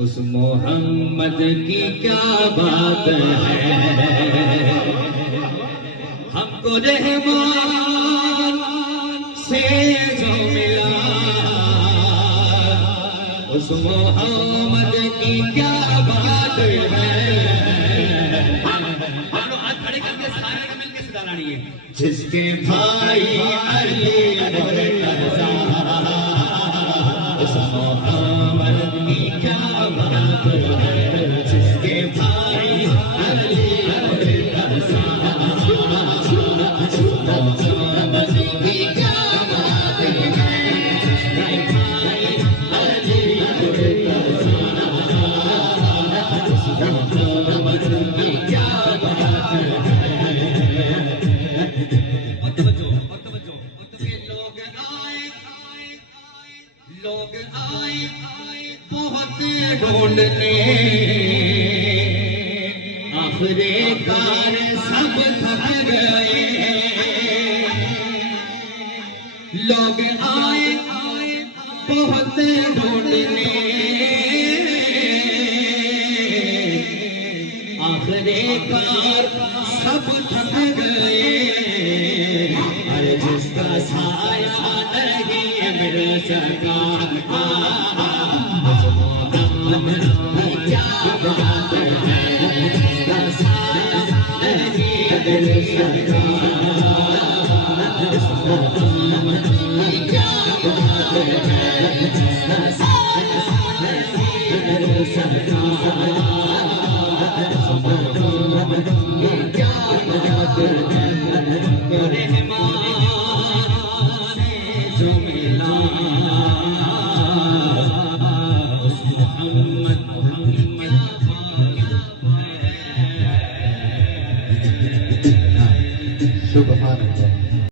उस मोहम्मद की क्या बात है, हमको रहमान से जो मिला। उस मोहम्मद की क्या बात है। हम लोग हाथ खड़े करके सारे मिलकर सदा लानी है। जिसके भाई अली उस मोहम्मद की क्या बात है। जिसके भाई अली लोग आए बहुत ढूंढने, आखिरकार सब थक गए। लोग आए बहुत ढूंढने, आखिरकार सब थक गए। अरे जिसका साया नहीं मिल सका, क्या बात है। जिसका साया नहीं मिल सका, क्या बात है। जिसका साया नहीं मिल सका, क्या बात है। सुभान अल्लाह।